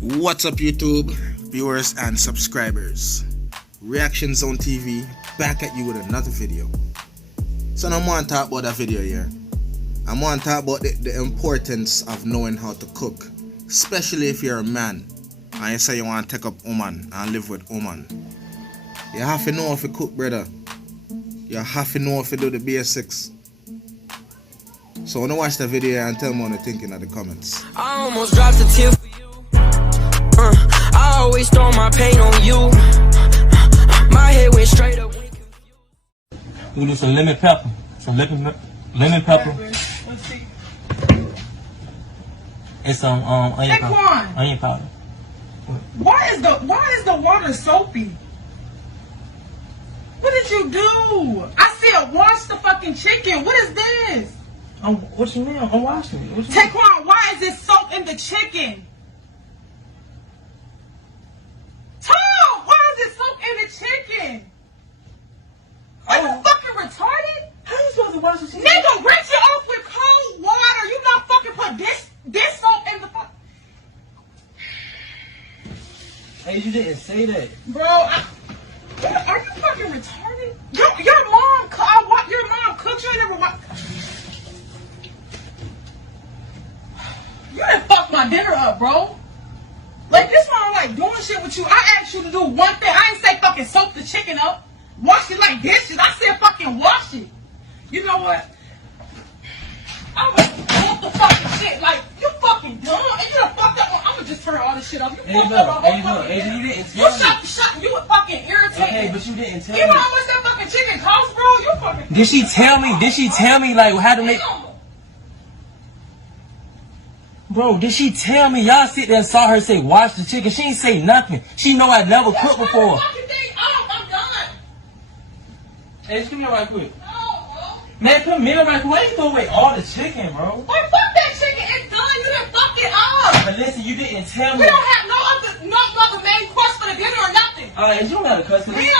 What's up, YouTube viewers and subscribers? Reaction Zone TV back at you with another video. So now I want to talk about that video here. I want to talk about the importance of knowing how to cook, especially if you're a man and you say you want to take up woman and live with woman. You have to know how to cook, brother. You have to know how to do the basics. So when you watch the video and tell me what you think in the comments. I almost dropped a tear for you. I always throw my pain on you. My head went straight up. We do some lemon pepper. Lemon pepper. And some onion powder. Onion powder. Why is the water soapy? What did you do? I said wash the fucking chicken. What is this? What you mean? I'm washing it. Taekwon, why is there soap in the chicken? Tom, why is there soap in the chicken? Are you fucking retarded? How you supposed to wash the chicken? Nigga, rinse it off with cold water. You not fucking put this soap in the fuck. Hey, you didn't say that. Bro, are you fucking retarded? Your mom cooked. You never watched. You done fucked my dinner up, bro. Like, this one, I'm like doing shit with you. I asked you to do one thing. I ain't say fucking soak the chicken up. Wash it like dishes. I said fucking wash it. You know what? I'm gonna fuck the fucking shit. Like, you fucking dumb. And you done fucked up. I'm gonna just turn all this shit off. You fucked up my whole fucking dinner. You didn't tell me. You was fucking irritated. Hey, but you didn't tell me. You know how much that fucking chicken costs, bro? You fucking. Did she tell me like how to make? Bro, did she tell me? Y'all sit there and saw her say wash the chicken. She ain't say nothing. She know I never cooked before. Fucking thing up. I'm done. Hey, just give me a right quick. No, bro. Man, come here right quick. Why you throw away all the chicken, bro? Boy, fuck that chicken. It's done. You done fucked it up. But listen, you didn't tell We me. don't have no other main course for the dinner or nothing. Alright, you don't gotta cuss. You know, you